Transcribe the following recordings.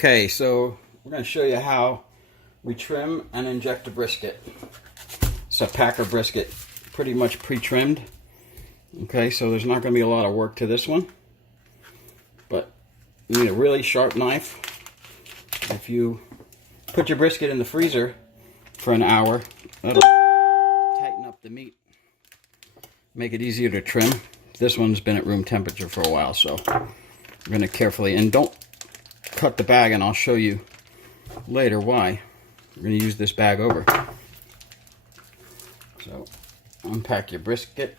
Okay, so we're going to show you how we trim and inject a brisket. It's a Packer brisket, pretty much pre-trimmed. Okay, so there's not going to be a lot of work to this one, but you need a really sharp knife. If you put your brisket in the freezer for an hour, that'll tighten up the meat, make it easier to trim. This one's been at room temperature for a while, so I'm going to carefully, and don't cut the bag, and I'll show you later why. We're going to use this bag over. So unpack your brisket.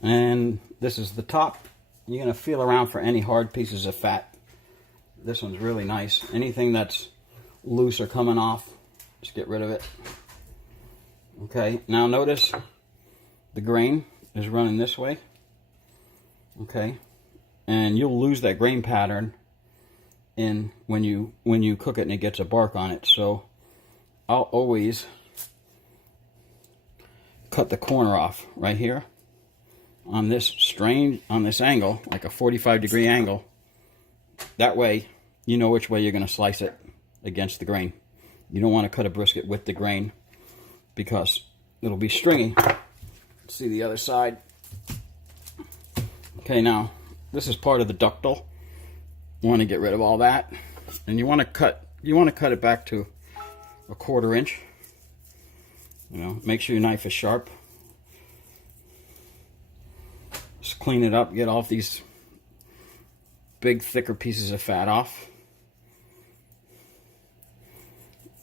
And this is the top. You're going to feel around for any hard pieces of fat. This one's really nice. Anything that's loose or coming off, just get rid of it. Okay, now notice the grain is running this way. Okay, and you'll lose that grain pattern in when you cook it and it gets a bark on it. So I'll always cut the corner off right here on this angle, like a 45-degree angle. That way you know which way you're going to slice it against the grain. You don't want to cut a brisket with the grain because it'll be stringy. See the other side. Okay, now this is part of the ductile. You want to get rid of all that, and you want to cut it back to a 1/4 inch. You know, make sure your knife is sharp. Just clean it up, get all these big, thicker pieces of fat off.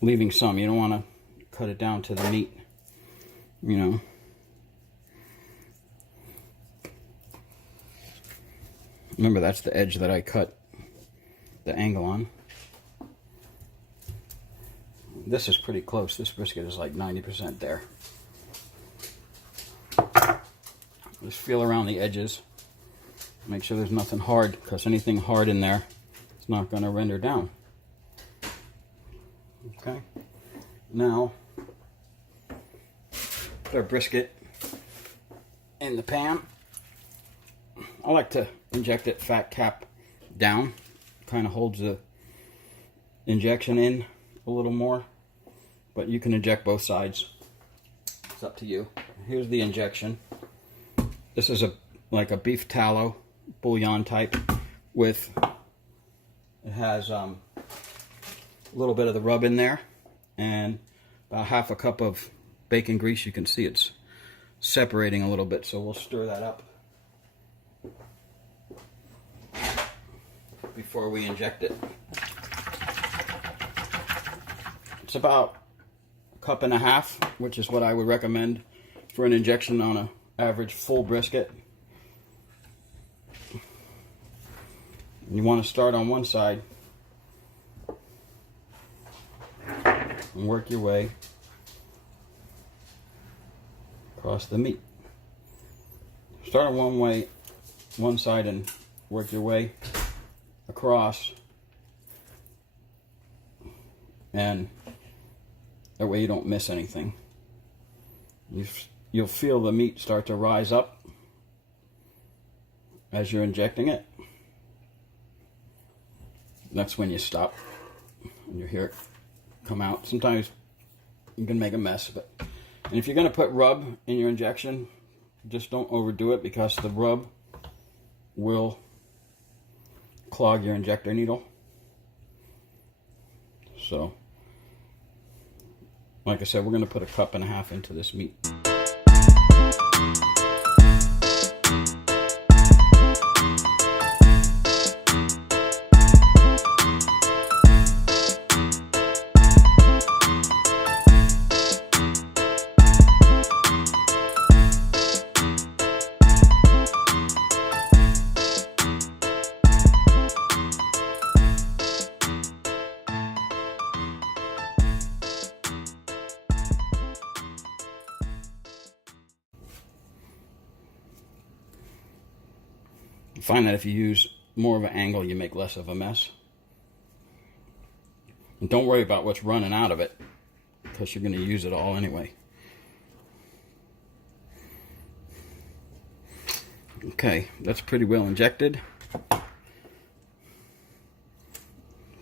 Leaving some, you don't want to cut it down to the meat, you know. Remember, that's the edge that I cut the angle on. This is pretty close. This brisket is like 90% there. Just feel around the edges. Make sure there's nothing hard, because anything hard in there is not going to render down. Okay. Now, put our brisket in the pan. I like to inject it fat cap down. Kind of holds the injection in a little more, but you can inject both sides. It's up to you. Here's the injection. This is like a beef tallow bouillon type with, it has a little bit of the rub in there and about 1/2 cup of bacon grease. You can see it's separating a little bit, so we'll stir that up before we inject it. It's about 1.5 cups, which is what I would recommend for an injection on an average full brisket. You want to start on one side and work your way across the meat. Start on one side and work your way across, and that way you don't miss anything. You'll feel the meat start to rise up as you're injecting it. That's when you stop and you hear it come out. Sometimes you can make a mess, and if you're going to put rub in your injection, just don't overdo it, because the rub will clog your injector needle. So, like I said, we're going to put 1.5 cups into this meat. You find that if you use more of an angle, you make less of a mess. And don't worry about what's running out of it, because you're going to use it all anyway. Okay, that's pretty well injected.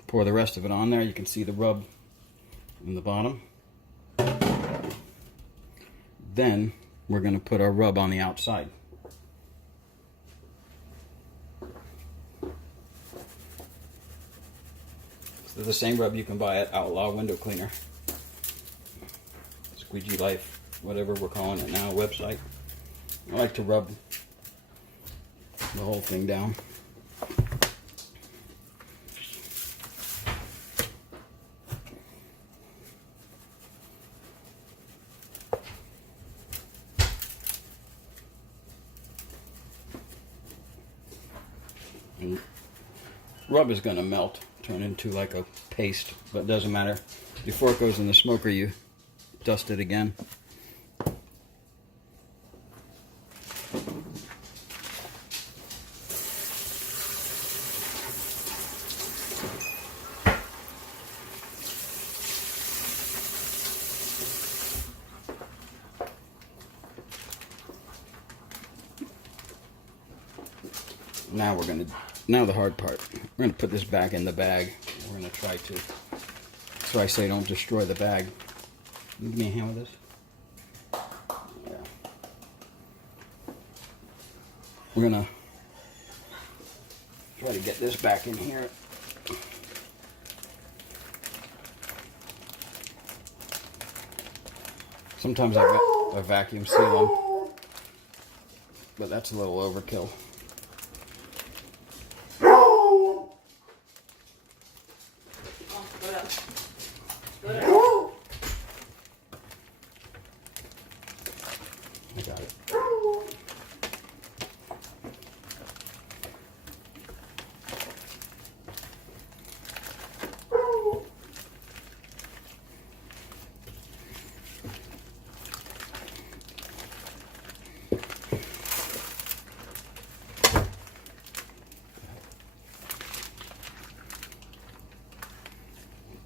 Pour the rest of it on there. You can see the rub in the bottom. Then we're going to put our rub on the outside. So the same rub you can buy at Outlaw Window Cleaner. Squeegee Life, whatever we're calling it now, website. I like to rub the whole thing down. And rub is going to melt, turn into like a paste, but it doesn't matter. Before it goes in the smoker, you dust it again. Now the hard part. We're gonna put this back in the bag. We're gonna try to. So I say don't destroy the bag. Can you give me a hand with this? Yeah. We're gonna try to get this back in here. Sometimes I vacuum seal them, but that's a little overkill. I got it.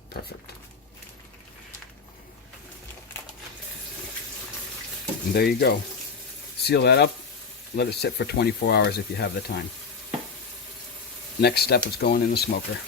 Perfect. And there you go. Seal that up. Let it sit for 24 hours if you have the time. Next step is going in the smoker.